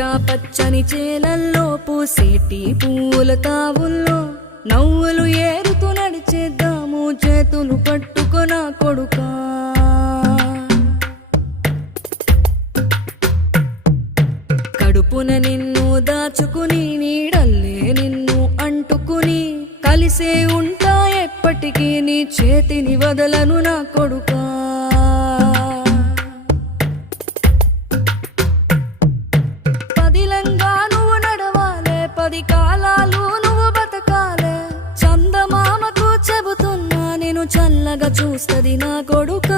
పచ్చని చేలల్లో పూసేటి పూల తావుల్లో నవ్వులు ఏరుతూ నడిచేద్దాము చేతులు పట్టుకొన కొడుకా. కడుపున నిన్ను దాచుకుని నీడల్లే నిన్ను అంటుకుని కలిసే ఉంటా ఎప్పటికీ నీ చేతిని వదలను నా కొడుకా. పదిలంగా నువ్వు నడవాలే, 10 కాలాలు నువ్వు బతకాలే. చందమామకు చెబుతున్నా నేను చల్లగా చూస్తది నా కొడుకా.